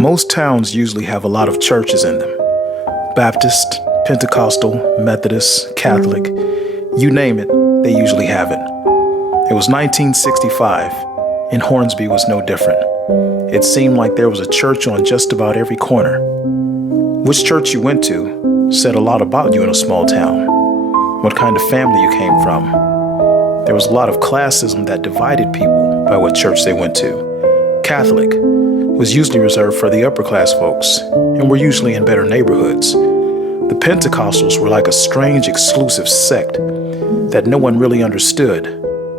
Most towns usually have a lot of churches in them. Baptist, Pentecostal, Methodist, Catholic, you name it, they usually have it. It was 1965, and Hornsby was no different. It seemed like there was a church on just about every corner. Which church you went to said a lot about you in a small town. What kind of family you came from. There was a lot of classism that divided people by what church they went to. Catholic was usually reserved for the upper class folks and were usually in better neighborhoods. The Pentecostals were like a strange exclusive sect that no one really understood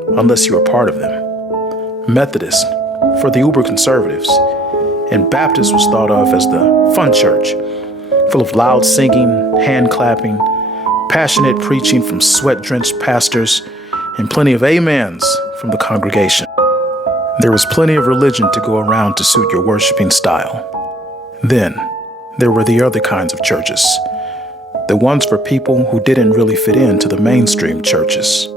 unless you were part of them. Methodist for the uber conservatives, and Baptist was thought of as the fun church, full of loud singing, hand clapping, passionate preaching from sweat-drenched pastors, and plenty of amens from the congregation. There was plenty of religion to go around to suit your worshiping style. Then, there were the other kinds of churches. The ones for people who didn't really fit into the mainstream churches.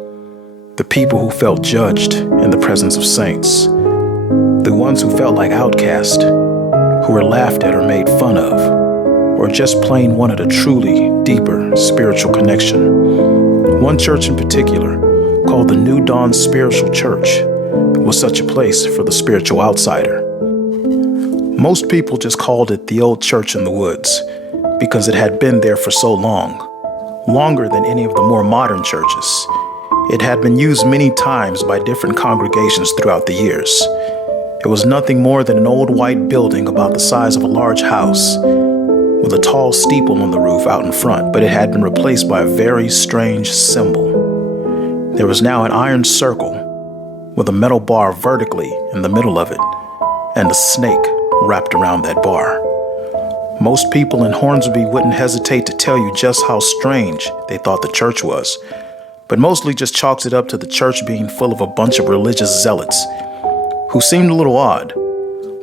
The people who felt judged in the presence of saints. The ones who felt like outcasts, who were laughed at or made fun of, or just plain wanted a truly deeper spiritual connection. One church in particular, called the New Dawn Spiritual Church, was such a place for the spiritual outsider. Most people just called it the old church in the woods because it had been there for so long, longer than any of the more modern churches. It had been used many times by different congregations throughout the years. It was nothing more than an old white building about the size of a large house, with a tall steeple on the roof out in front, but it had been replaced by a very strange symbol. There was now an iron circle with a metal bar vertically in the middle of it, and a snake wrapped around that bar. Most people in Hornsby wouldn't hesitate to tell you just how strange they thought the church was, but mostly just chalks it up to the church being full of a bunch of religious zealots who seemed a little odd,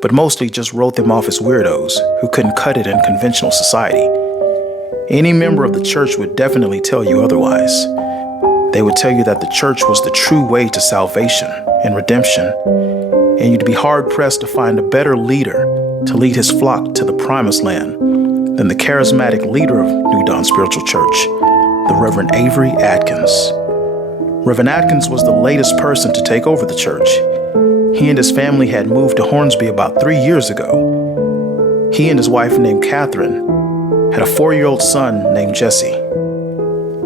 but mostly just wrote them off as weirdos who couldn't cut it in conventional society. Any member of the church would definitely tell you otherwise. They would tell you that the church was the true way to salvation and redemption, and you'd be hard-pressed to find a better leader to lead his flock to the promised land than the charismatic leader of New Dawn Spiritual Church, the Reverend Avery Atkins. Reverend Atkins was the latest person to take over the church. He and his family had moved to Hornsby about 3 years ago. He and his wife named Catherine had a 4-year-old son named Jesse.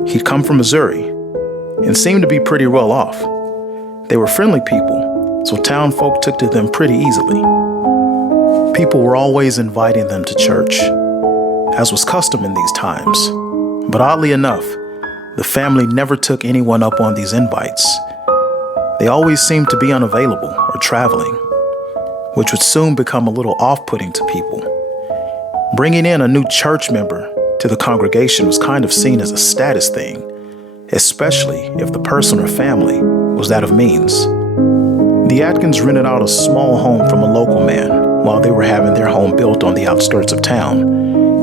He'd come from Missouri and seemed to be pretty well off. They were friendly people, so town folk took to them pretty easily. People were always inviting them to church, as was custom in these times. But oddly enough, the family never took anyone up on these invites. They always seemed to be unavailable or traveling, which would soon become a little off-putting to people. Bringing in a new church member to the congregation was kind of seen as a status thing, especially if the person or family was that of means. The Atkins rented out a small home from a local man while they were having their home built on the outskirts of town,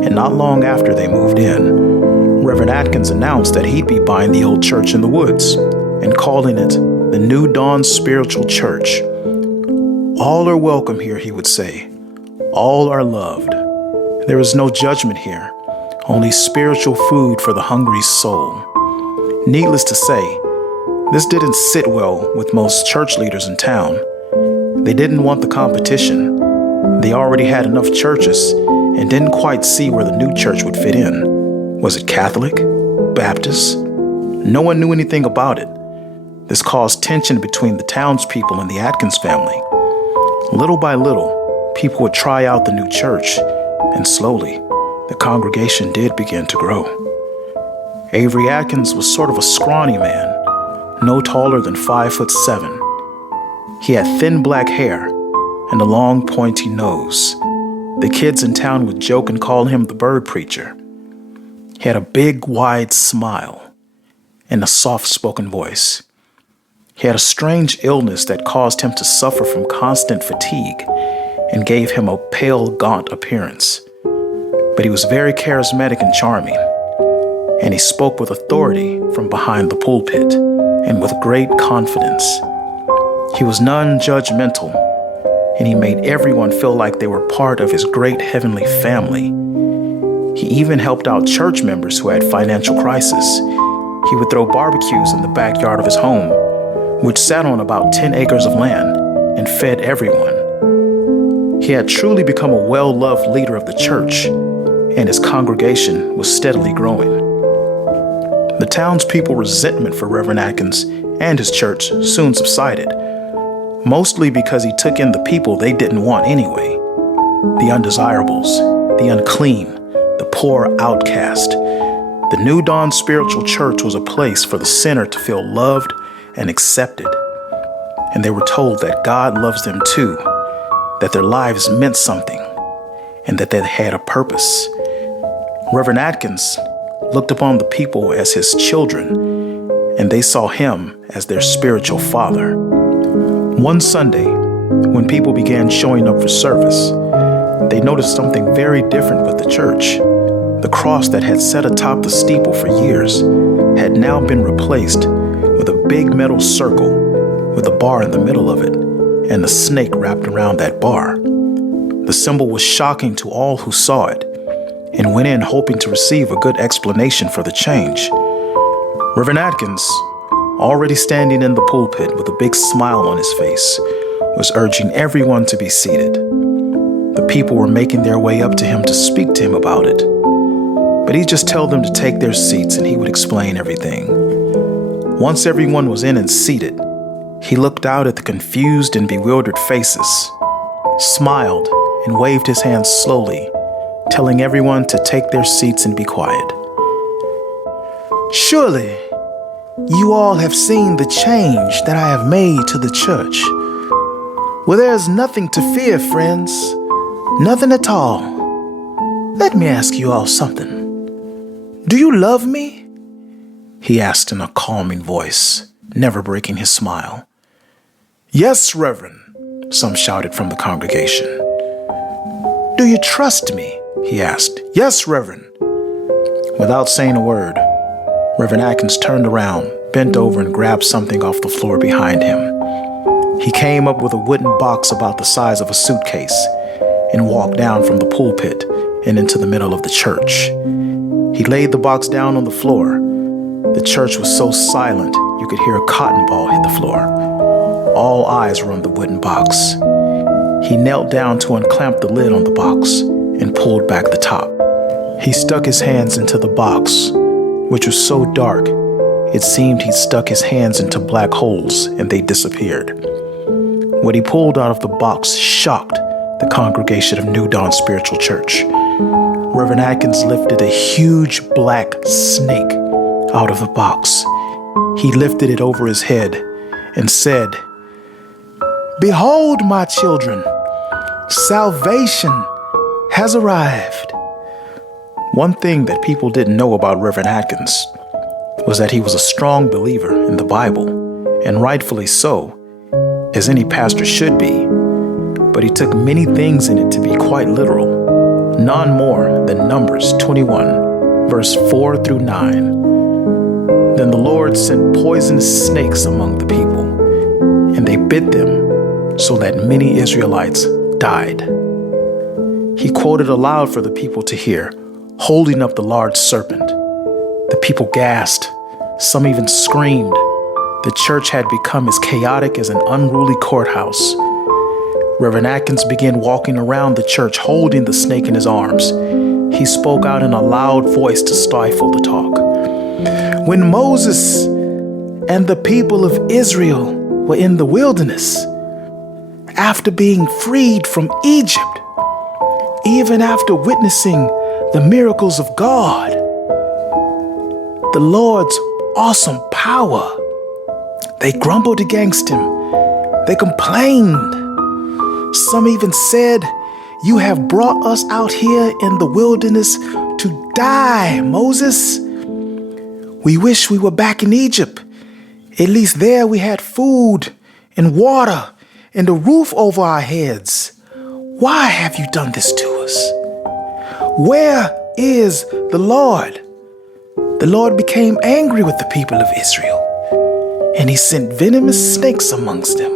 and not long after they moved in, Reverend Atkins announced that he'd be buying the old church in the woods and calling it the New Dawn Spiritual Church. All are welcome here, he would say. All are loved. There is no judgment here, only spiritual food for the hungry soul. Needless to say, this didn't sit well with most church leaders in town. They didn't want the competition. They already had enough churches and didn't quite see where the new church would fit in. Was it Catholic? Baptist? No one knew anything about it. This caused tension between the townspeople and the Atkins family. Little by little, people would try out the new church, and slowly, the congregation did begin to grow. Avery Atkins was sort of a scrawny man, no taller than 5'7". He had thin black hair and a long pointy nose. The kids in town would joke and call him the bird preacher. He had a big, wide smile and a soft-spoken voice. He had a strange illness that caused him to suffer from constant fatigue and gave him a pale, gaunt appearance. But he was very charismatic and charming, and he spoke with authority from behind the pulpit and with great confidence. He was non-judgmental, and he made everyone feel like they were part of his great heavenly family. He even helped out church members who had financial crisis. He would throw barbecues in the backyard of his home, which sat on about 10 acres of land, and fed everyone. He had truly become a well-loved leader of the church, and his congregation was steadily growing. The townspeople's resentment for Reverend Atkins and his church soon subsided, mostly because he took in the people they didn't want anyway. The undesirables, the unclean, the poor outcast. The New Dawn Spiritual Church was a place for the sinner to feel loved and accepted. And they were told that God loves them too, that their lives meant something, and that they had a purpose. Reverend Atkins looked upon the people as his children, and they saw him as their spiritual father. One Sunday, when people began showing up for service, they noticed something very different with the church. The cross that had sat atop the steeple for years had now been replaced with a big metal circle with a bar in the middle of it and a snake wrapped around that bar. The symbol was shocking to all who saw it and went in hoping to receive a good explanation for the change. Reverend Atkins, already standing in the pulpit with a big smile on his face, was urging everyone to be seated. The people were making their way up to him to speak to him about it, but he'd just tell them to take their seats and he would explain everything. Once everyone was in and seated, he looked out at the confused and bewildered faces, smiled, and waved his hands slowly, telling everyone to take their seats and be quiet. Surely, you all have seen the change that I have made to the church. Well, there's nothing to fear, friends. Nothing at all. Let me ask you all something. Do you love me? He asked in a calming voice, never breaking his smile. Yes, Reverend, some shouted from the congregation. Do you trust me? He asked. Yes, Reverend. Without saying a word, Reverend Atkins turned around, bent over, and grabbed something off the floor behind him. He came up with a wooden box about the size of a suitcase and walked down from the pulpit and into the middle of the church. He laid the box down on the floor. The church was so silent you could hear a cotton ball hit the floor. All eyes were on the wooden box. He knelt down to unclamp the lid on the box and pulled back the top. He stuck his hands into the box, which was so dark it seemed he'd stuck his hands into black holes and they disappeared. What he pulled out of the box shocked the congregation of New Dawn Spiritual Church. Reverend Atkins lifted a huge black snake out of the box. He lifted it over his head and said, "Behold, my children, salvation has arrived." One thing that people didn't know about Reverend Atkins was that he was a strong believer in the Bible, and rightfully so, as any pastor should be. But he took many things in it to be quite literal, none more than Numbers 21, verse 4 through 9. Then the Lord sent poisonous snakes among the people, and they bit them so that many Israelites died. He quoted aloud for the people to hear, holding up the large serpent. The people gasped. Some even screamed. The church had become as chaotic as an unruly courthouse. Reverend Atkins began walking around the church holding the snake in his arms. He spoke out in a loud voice to stifle the talk. When Moses and the people of Israel were in the wilderness, after being freed from Egypt, even after witnessing the miracles of God, the Lord's awesome power, they grumbled against him. They complained. Some even said, "You have brought us out here in the wilderness to die, Moses. We wish we were back in Egypt. At least there we had food and water and a roof over our heads. Why have you done this to us? Where is the Lord?" The Lord became angry with the people of Israel, and he sent venomous snakes amongst them.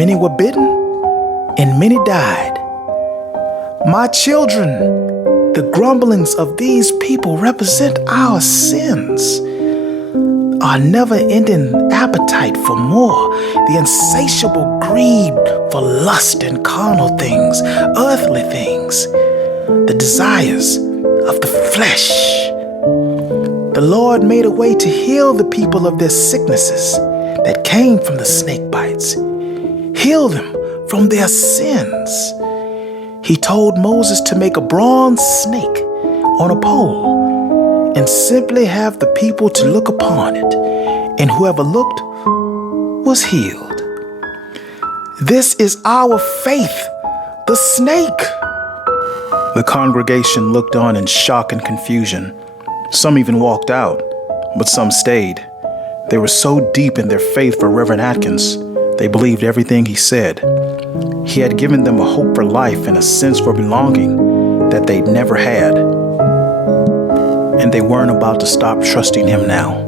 Many were bitten, and many died. My children, the grumblings of these people represent our sins. Our never-ending appetite for more, the insatiable greed for lust and carnal things, earthly things, the desires of the flesh. The Lord made a way to heal the people of their sicknesses that came from the snake bites. Heal them from their sins. He told Moses to make a bronze snake on a pole and simply have the people to look upon it, and whoever looked was healed. This is our faith, the snake. The congregation looked on in shock and confusion. Some even walked out, but some stayed. They were so deep in their faith for Reverend Atkins, they believed everything he said. He had given them a hope for life and a sense for belonging that they'd never had. And they weren't about to stop trusting him now.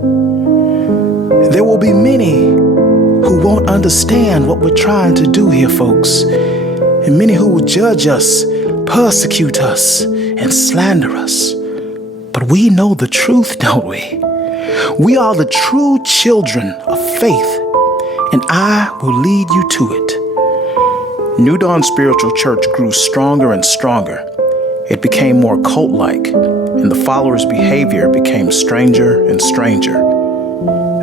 There will be many who won't understand what we're trying to do here, folks, and many who will judge us, persecute us, and slander us. But we know the truth, don't we? We are the true children of faith, and I will lead you to it. New Dawn Spiritual Church grew stronger and stronger. It became more cult-like, and the followers' behavior became stranger and stranger.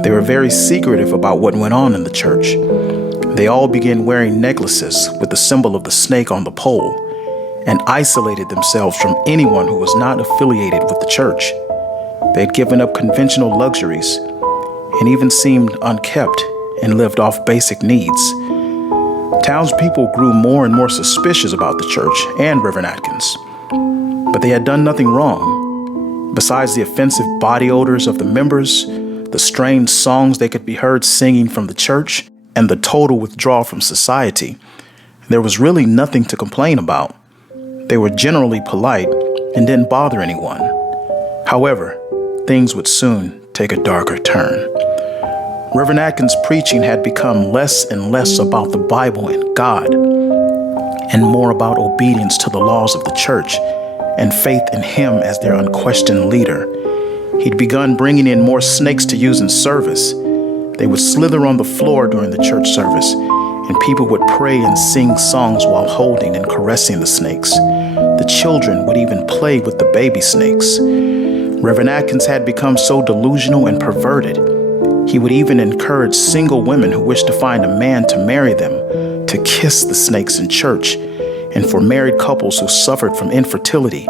They were very secretive about what went on in the church. They all began wearing necklaces with the symbol of the snake on the pole and isolated themselves from anyone who was not affiliated with the church. They had given up conventional luxuries and even seemed unkept and lived off basic needs. Townspeople grew more and more suspicious about the church and Reverend Atkins, but they had done nothing wrong. Besides the offensive body odors of the members, the strange songs they could be heard singing from the church, and the total withdrawal from society, there was really nothing to complain about. They were generally polite and didn't bother anyone. However, things would soon take a darker turn. Reverend Atkins' preaching had become less and less about the Bible and God, and more about obedience to the laws of the church and faith in him as their unquestioned leader. He'd begun bringing in more snakes to use in service. They would slither on the floor during the church service, and people would pray and sing songs while holding and caressing the snakes. The children would even play with the baby snakes. Reverend Atkins had become so delusional and perverted, he would even encourage single women who wished to find a man to marry them to kiss the snakes in church, and for married couples who suffered from infertility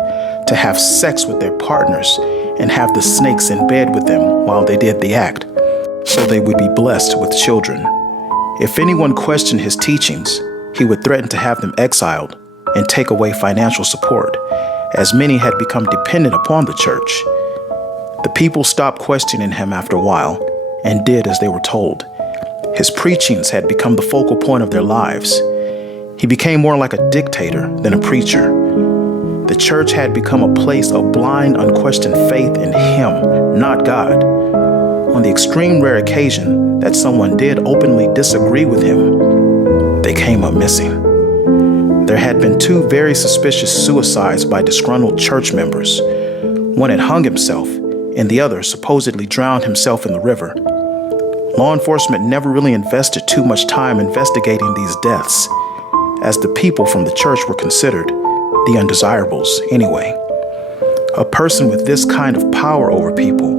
to have sex with their partners and have the snakes in bed with them while they did the act, so they would be blessed with children. If anyone questioned his teachings, he would threaten to have them exiled and take away financial support, as many had become dependent upon the church. The people stopped questioning him after a while and did as they were told. His preachings had become the focal point of their lives. He became more like a dictator than a preacher. The church had become a place of blind, unquestioned faith in him, not God. On the extreme rare occasion that someone did openly disagree with him, they came up missing. There had been 2 very suspicious suicides by disgruntled church members. One had hung himself, and the other supposedly drowned himself in the river. Law enforcement never really invested too much time investigating these deaths, as the people from the church were considered the undesirables anyway. A person with this kind of power over people,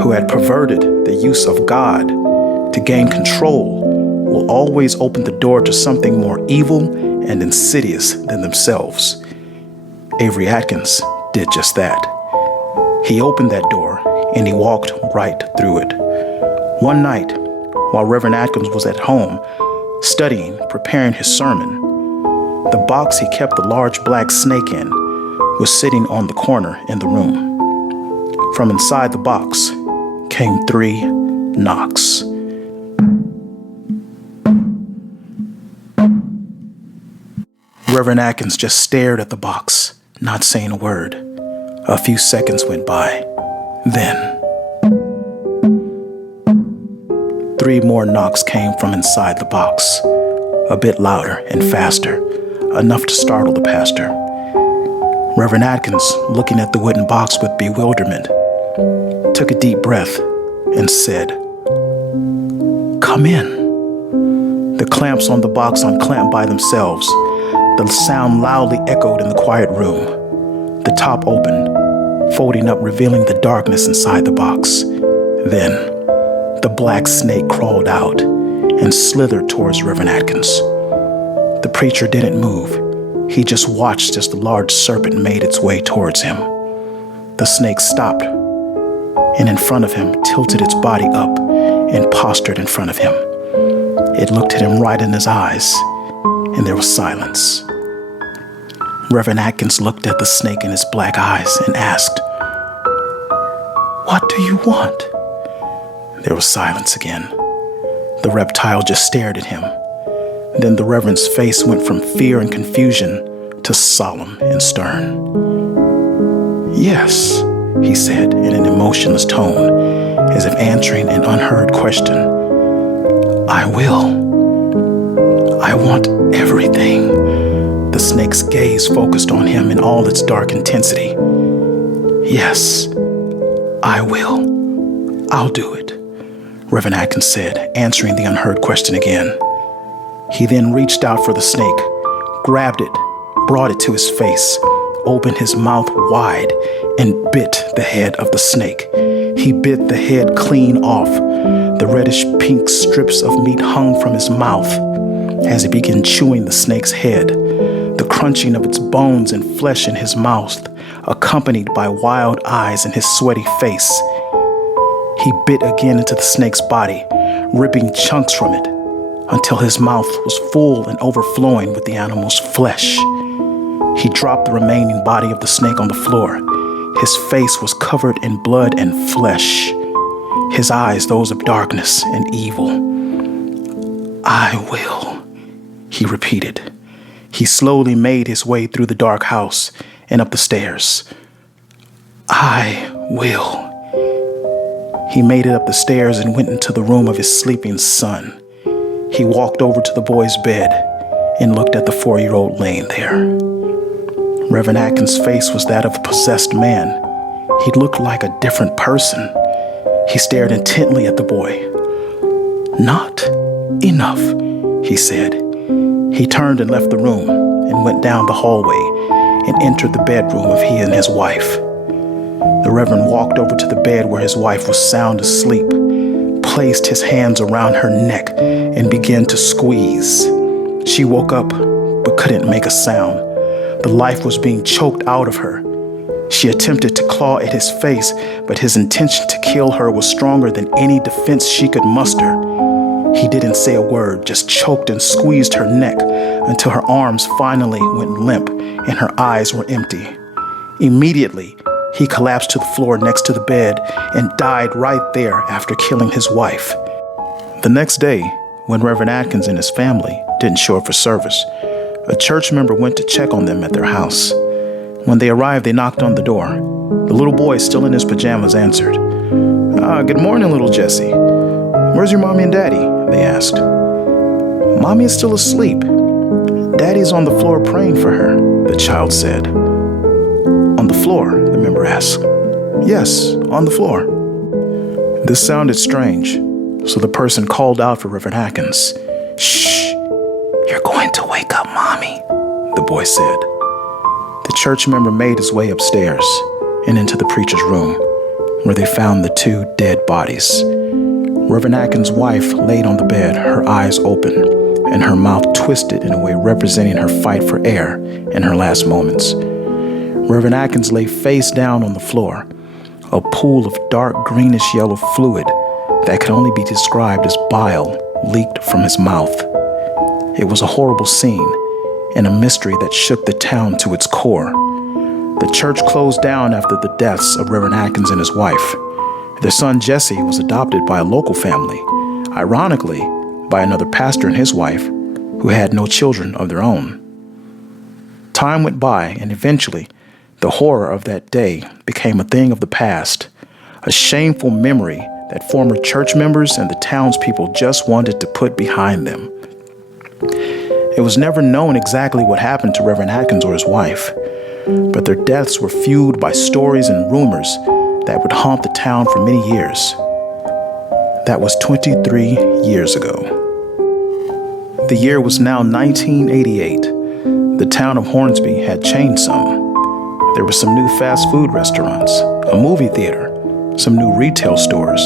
who had perverted the use of God to gain control, will always open the door to something more evil and insidious than themselves. Avery Atkins did just that. He opened that door and he walked right through it. One night, while Reverend Atkins was at home, studying, preparing his sermon, the box he kept the large black snake in was sitting on the corner in the room. From inside the box came 3 knocks. Reverend Atkins just stared at the box, not saying a word. A few seconds went by. Then 3 more knocks came from inside the box. a bit louder and faster, enough to startle the pastor. Reverend Atkins, looking at the wooden box with bewilderment, took a deep breath and said, "Come in." The clamps on the box unclamped by themselves. The sound loudly echoed in the quiet room. The top opened, folding up, revealing the darkness inside the box. Then, the black snake crawled out and slithered towards Reverend Atkins. The preacher didn't move. He just watched as the large serpent made its way towards him. The snake stopped, and in front of him tilted its body up and postured in front of him. It looked at him right in his eyes, and there was silence. Reverend Atkins looked at the snake in his black eyes and asked, "What do you want?" There was silence again. The reptile just stared at him. Then the Reverend's face went from fear and confusion to solemn and stern. "Yes," he said in an emotionless tone, as if answering an unheard question. "I will. I want everything." The snake's gaze focused on him in all its dark intensity. "Yes, I will. I'll do it," Reverend Atkins said, answering the unheard question again. He then reached out for the snake, grabbed it, brought it to his face, opened his mouth wide, and bit the head of the snake. He bit the head clean off. The reddish-pink strips of meat hung from his mouth as he began chewing the snake's head, the crunching of its bones and flesh in his mouth, accompanied by wild eyes in his sweaty face. He bit again into the snake's body, ripping chunks from it, until his mouth was full and overflowing with the animal's flesh. He dropped the remaining body of the snake on the floor. His face was covered in blood and flesh, his eyes those of darkness and evil. "I will," he repeated. He slowly made his way through the dark house and up the stairs. "I will." He made it up the stairs and went into the room of his sleeping son. He walked over to the boy's bed and looked at the 4-year-old laying there. Reverend Atkins' face was that of a possessed man. He looked like a different person. He stared intently at the boy. "Not enough," he said. He turned and left the room and went down the hallway and entered the bedroom of he and his wife. The Reverend walked over to the bed where his wife was sound asleep, placed his hands around her neck, and began to squeeze. She woke up but couldn't make a sound. The life was being choked out of her. She attempted to claw at his face, but his intention to kill her was stronger than any defense she could muster. He didn't say a word, just choked and squeezed her neck until her arms finally went limp and her eyes were empty. Immediately, he collapsed to the floor next to the bed and died right there after killing his wife. The next day, when Reverend Atkins and his family didn't show up for service, a church member went to check on them at their house. When they arrived, they knocked on the door. The little boy, still in his pajamas, answered. "Good morning, little Jesse. Where's your mommy and daddy?" they asked. "Mommy is still asleep. Daddy's on the floor praying for her," the child said. "On the floor?" the member asked. "Yes, on the floor." This sounded strange, so the person called out for Reverend Atkins. "Shh, you're going to wake up Mommy," the boy said. The church member made his way upstairs and into the preacher's room, where they found the 2 dead bodies. Reverend Atkins' wife laid on the bed, her eyes open, and her mouth twisted in a way representing her fight for air in her last moments. Reverend Atkins lay face down on the floor. A pool of dark greenish-yellow fluid that could only be described as bile leaked from his mouth. It was a horrible scene and a mystery that shook the town to its core. The church closed down after the deaths of Reverend Atkins and his wife. Their son Jesse was adopted by a local family, ironically by another pastor and his wife, who had no children of their own. Time went by, and eventually, the horror of that day became a thing of the past, a shameful memory that former church members and the townspeople just wanted to put behind them. was never known exactly what happened to Reverend Atkins or his wife, but their deaths were fueled by stories and rumors that would haunt the town for many years. That was 23 years ago. The year was now 1988. The town of Hornsby had changed some. There were some new fast food restaurants, a movie theater, some new retail stores,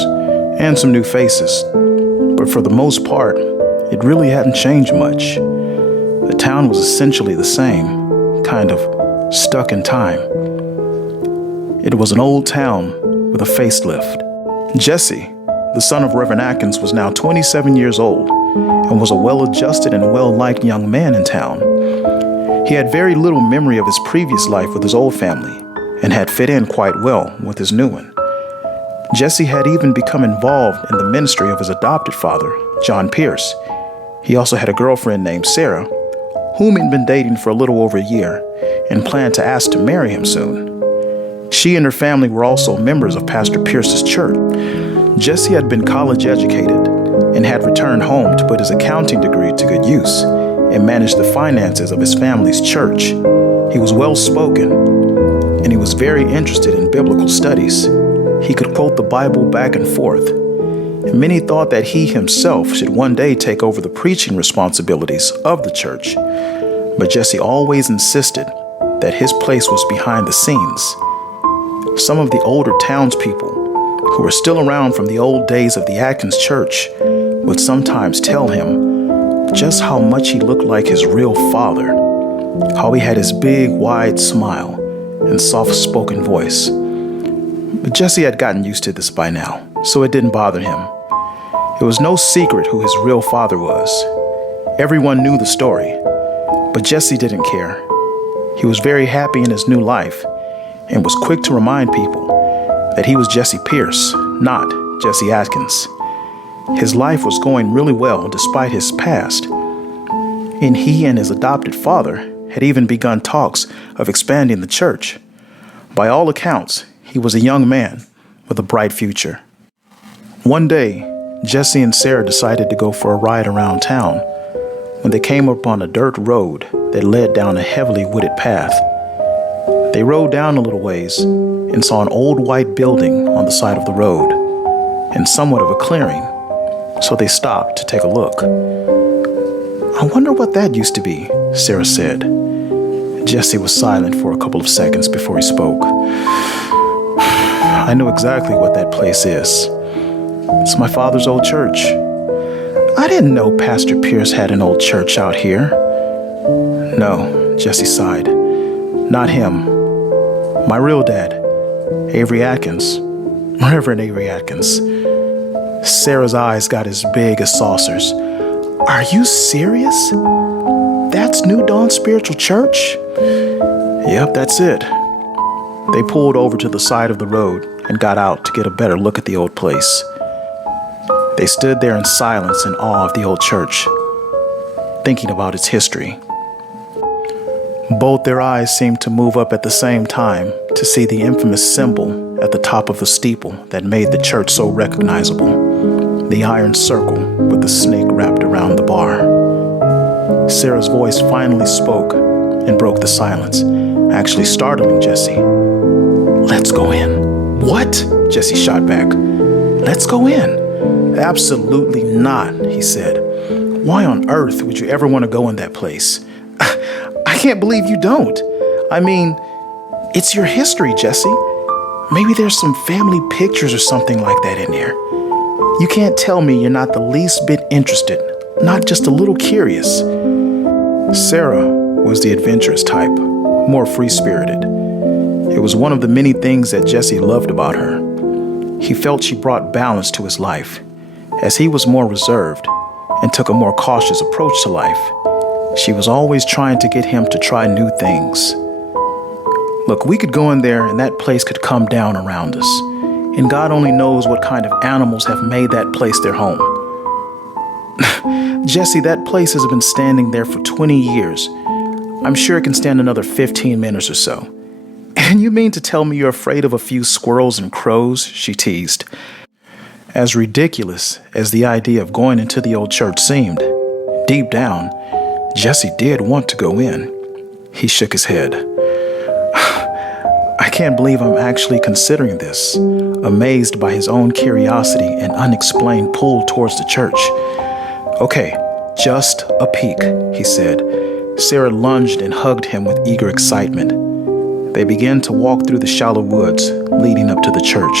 and some new faces. But for the most part, it really hadn't changed much. The town was essentially the same, kind of stuck in time. It was an old town with a facelift. Jesse, the son of Reverend Atkins, was now 27 years old and was a well-adjusted and well-liked young man in town. He had very little memory of his previous life with his old family and had fit in quite well with his new one. Jesse had even become involved in the ministry of his adopted father, John Pierce. He also had a girlfriend named Sarah, whom he'd been dating for a little over a year and planned to ask to marry him soon. She and her family were also members of Pastor Pierce's church. Jesse had been college educated and had returned home to put his accounting degree to good use and manage the finances of his family's church. He was well-spoken, and he was very interested in biblical studies. He could quote the Bible back and forth, and many thought that he himself should one day take over the preaching responsibilities of the church. But Jesse always insisted that his place was behind the scenes. Some of the older townspeople, who were still around from the old days of the Atkins church, would sometimes tell him just how much he looked like his real father, how he had his big, wide smile and soft-spoken voice. But Jesse had gotten used to this by now, so it didn't bother him. It was no secret who his real father was. Everyone knew the story, but Jesse didn't care. He was very happy in his new life and was quick to remind people that he was Jesse Pierce, not Jesse Atkins. His life was going really well despite his past, and he and his adopted father had even begun talks of expanding the church. By all accounts, he was a young man with a bright future. One day, Jesse and Sarah decided to go for a ride around town when they came upon a dirt road that led down a heavily wooded path. They rode down a little ways and saw an old white building on the side of the road and somewhat of a clearing, so they stopped to take a look. "I wonder what that used to be," Sarah said. Jesse was silent for a couple of seconds before he spoke. "I know exactly what that place is. It's my father's old church. I didn't know Pastor Pierce had an old church out here." "No," Jesse sighed. "Not him. My real dad, Avery Atkins, Reverend Avery Atkins." Sarah's eyes got as big as saucers. "Are you serious? That's New Dawn Spiritual Church?" "Yep, that's it." They pulled over to the side of the road and got out to get a better look at the old place. They stood there in silence and awe of the old church, thinking about its history. Both their eyes seemed to move up at the same time to see the infamous symbol at the top of the steeple that made the church so recognizable, the iron circle with the snake wrapped around the bar. Sarah's voice finally spoke and broke the silence, actually startling Jesse. "Let's go in." "What?" Jesse shot back. "Let's go in." "Absolutely not," he said. "Why on earth would you ever want to go in that place?" "I can't believe you don't. I mean, it's your history, Jesse. Maybe there's some family pictures or something like that in there. You can't tell me you're not the least bit interested, not just a little curious." Sarah was the adventurous type, more free-spirited. It was one of the many things that Jesse loved about her. He felt she brought balance to his life, as he was more reserved and took a more cautious approach to life. She was always trying to get him to try new things. Look, we could go in there and that place could come down around us, and God only knows what kind of animals have made that place their home. "Jesse, that place has been standing there for 20 years. I'm sure it can stand another 15 minutes or so." "And you mean to tell me you're afraid of a few squirrels and crows?" she teased. As ridiculous as the idea of going into the old church seemed, deep down, Jesse did want to go in. He shook his head. I can't believe I'm actually considering this, amazed by his own curiosity and unexplained pull towards the church. Okay, just a peek, he said. Sarah lunged and hugged him with eager excitement. They began to walk through the shallow woods leading up to the church.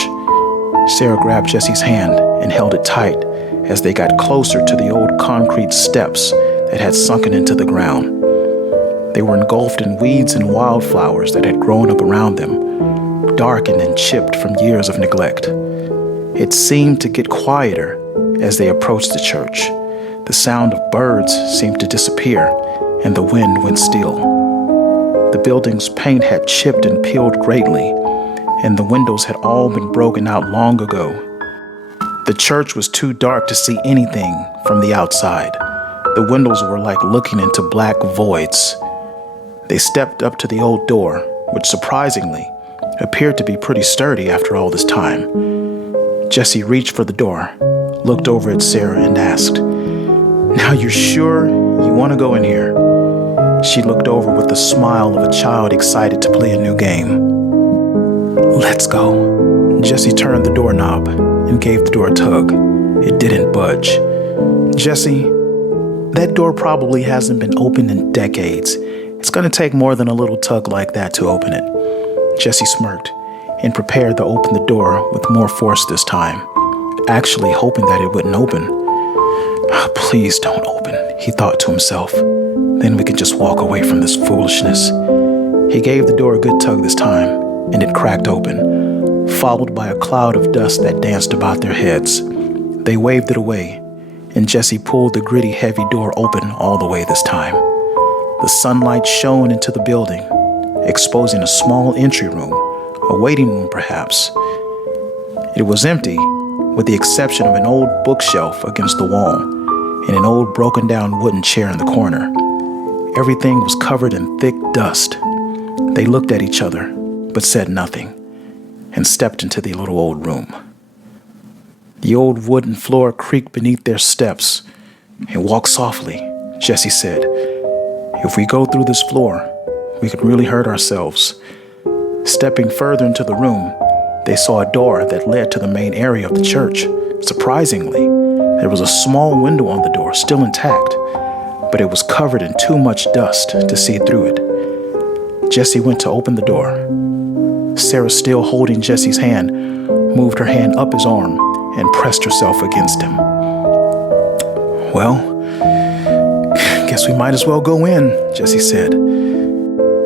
Sarah grabbed Jesse's hand and held it tight as they got closer to the old concrete steps that had sunken into the ground. They were engulfed in weeds and wildflowers that had grown up around them, darkened and chipped from years of neglect. It seemed to get quieter as they approached the church. The sound of birds seemed to disappear, and the wind went still. The building's paint had chipped and peeled greatly, and the windows had all been broken out long ago. The church was too dark to see anything from the outside. The windows were like looking into black voids. They stepped up to the old door, which surprisingly appeared to be pretty sturdy after all this time. Jesse reached for the door, looked over at Sarah, and asked, "Now you're sure you want to go in here?" She looked over with the smile of a child excited to play a new game. "Let's go." Jesse turned the doorknob and gave the door a tug. It didn't budge. "Jesse, that door probably hasn't been opened in decades. It's going to take more than a little tug like that to open it." Jesse smirked and prepared to open the door with more force this time, actually hoping that it wouldn't open. "Please don't open," he thought to himself. "Then we can just walk away from this foolishness." He gave the door a good tug this time, and it cracked open, followed by a cloud of dust that danced about their heads. They waved it away, and Jesse pulled the gritty, heavy door open all the way this time. The sunlight shone into the building, exposing a small entry room, a waiting room perhaps. It was empty, with the exception of an old bookshelf against the wall and an old broken-down wooden chair in the corner. Everything was covered in thick dust. They looked at each other, but said nothing, and stepped into the little old room. The old wooden floor creaked beneath their steps. "And walk softly," Jesse said. "If we go through this floor, we could really hurt ourselves." Stepping further into the room, they saw a door that led to the main area of the church. Surprisingly, there was a small window on the door, still intact, but it was covered in too much dust to see through it. Jesse went to open the door. Sarah, still holding Jesse's hand, moved her hand up his arm and pressed herself against him. "Well, guess we might as well go in," Jesse said.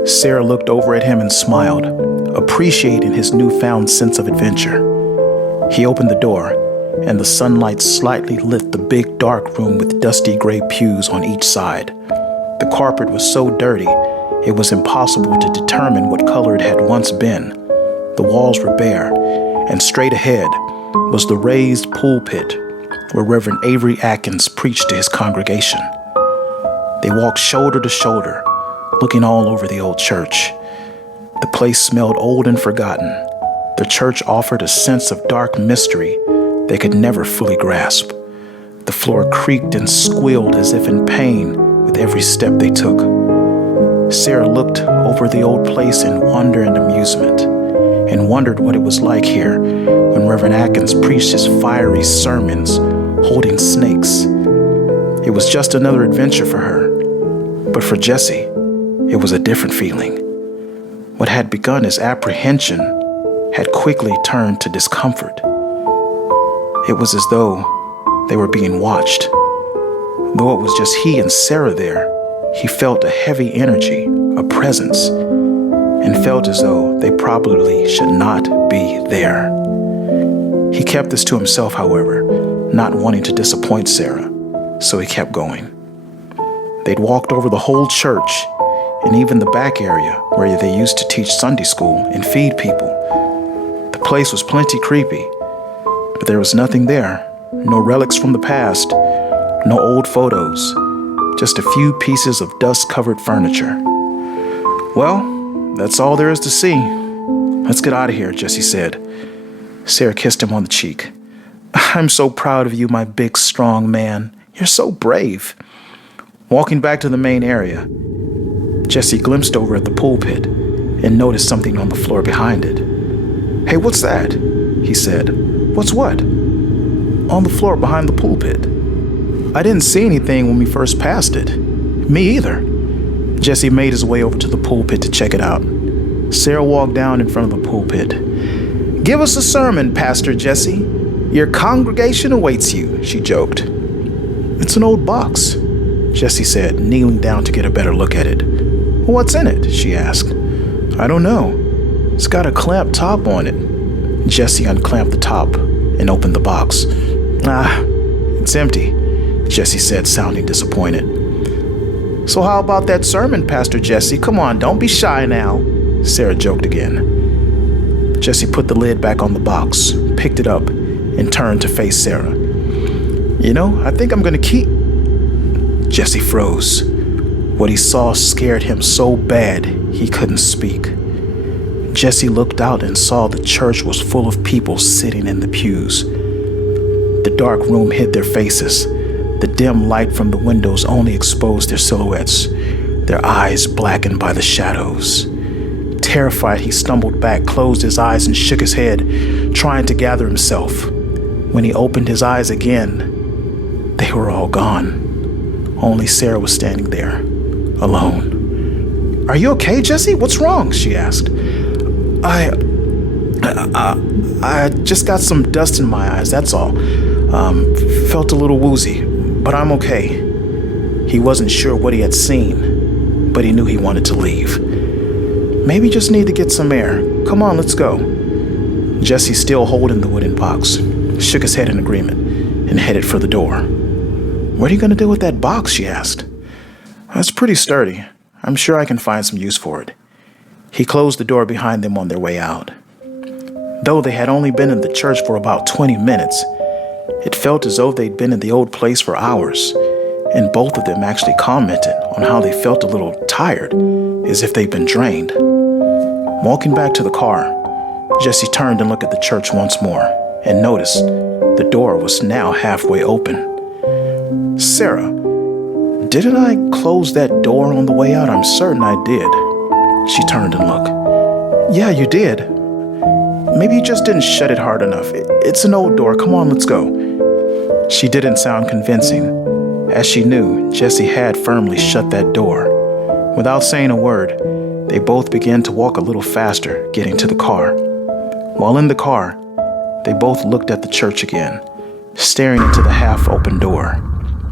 Sarah looked over at him and smiled, appreciating his newfound sense of adventure. He opened the door, and the sunlight slightly lit the big dark room with dusty gray pews on each side. The carpet was so dirty, it was impossible to determine what color it had once been. The walls were bare, and straight ahead was the raised pulpit where Reverend Avery Atkins preached to his congregation. They walked shoulder to shoulder, looking all over the old church. The place smelled old and forgotten. The church offered a sense of dark mystery they could never fully grasp. The floor creaked and squealed as if in pain with every step they took. Sarah looked over the old place in wonder and amusement, and wondered what it was like here when Reverend Atkins preached his fiery sermons holding snakes. It was just another adventure for her, but for Jesse, it was a different feeling. What had begun as apprehension had quickly turned to discomfort. It was as though they were being watched. Though it was just he and Sarah there, he felt a heavy energy, a presence, and felt as though they probably should not be there. He kept this to himself, however, not wanting to disappoint Sarah, so he kept going. They'd walked over the whole church and even the back area where they used to teach Sunday school and feed people. The place was plenty creepy, but there was nothing there. No relics from the past, no old photos, just a few pieces of dust-covered furniture. "Well, that's all there is to see. Let's get out of here," Jesse said. Sarah kissed him on the cheek. "I'm so proud of you, my big, strong man. You're so brave." Walking back to the main area, Jesse glimpsed over at the pulpit and noticed something on the floor behind it. "Hey, what's that?" he said. "What's what?" "On the floor behind the pulpit." "I didn't see anything when we first passed it." "Me either." Jesse made his way over to the pulpit to check it out. Sarah walked down in front of the pulpit. "Give us a sermon, Pastor Jesse. Your congregation awaits you," she joked. "It's an old box," Jesse said, kneeling down to get a better look at it. "What's in it?" she asked. "I don't know. It's got a clamped top on it." Jesse unclamped the top and opened the box. It's empty," Jesse said, sounding disappointed. "So how about that sermon, Pastor Jesse? Come on, don't be shy now," Sarah joked again. Jesse put the lid back on the box, picked it up, and turned to face Sarah. I think I'm going to keep..." Jesse froze. What he saw scared him so bad he couldn't speak. Jesse looked out and saw the church was full of people sitting in the pews. The dark room hid their faces. The dim light from the windows only exposed their silhouettes, their eyes blackened by the shadows. Terrified, he stumbled back, closed his eyes, and shook his head, trying to gather himself. When he opened his eyes again, they were all gone. Only Sarah was standing there, alone. "Are you okay, Jesse? What's wrong?" she asked. I just got some dust in my eyes, that's all. Felt a little woozy, but I'm okay." He wasn't sure what he had seen, but he knew he wanted to leave. "Maybe just need to get some air. Come on, let's go." Jesse, still holding the wooden box, shook his head in agreement and headed for the door. "What are you going to do with that box?" she asked. "That's pretty sturdy. I'm sure I can find some use for it." He closed the door behind them on their way out. Though they had only been in the church for about 20 minutes, it felt as though they'd been in the old place for hours, and both of them actually commented on how they felt a little tired, as if they'd been drained. Walking back to the car, Jesse turned and looked at the church once more and noticed the door was now halfway open. "Sarah, didn't I close that door on the way out? I'm certain I did." She turned and looked. "Yeah, you did. Maybe you just didn't shut it hard enough. It's an old door. Come on, let's go." She didn't sound convincing, as she knew Jesse had firmly shut that door. Without saying a word, they both began to walk a little faster, getting to the car. While in the car, they both looked at the church again, staring into the half-open door.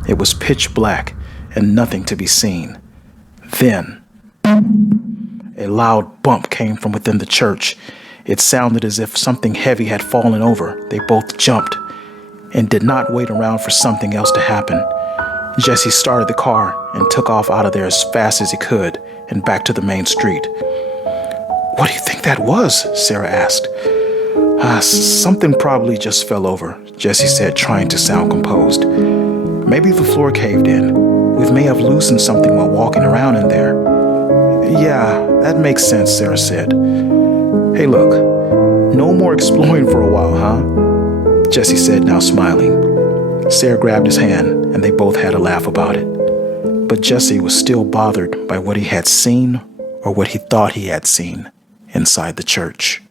It was pitch black and nothing to be seen. Then, a loud bump came from within the church. It sounded as if something heavy had fallen over. They both jumped and did not wait around for something else to happen. Jesse started the car and took off out of there as fast as he could and back to the main street. "What do you think that was?" Sarah asked. Something probably just fell over," Jesse said, trying to sound composed. "Maybe the floor caved in. We may have loosened something while walking around in there." "Yeah, that makes sense," Sarah said. "Hey, look, no more exploring for a while, huh?" Jesse said, now smiling. Sarah grabbed his hand, and they both had a laugh about it. But Jesse was still bothered by what he had seen, or what he thought he had seen, inside the church.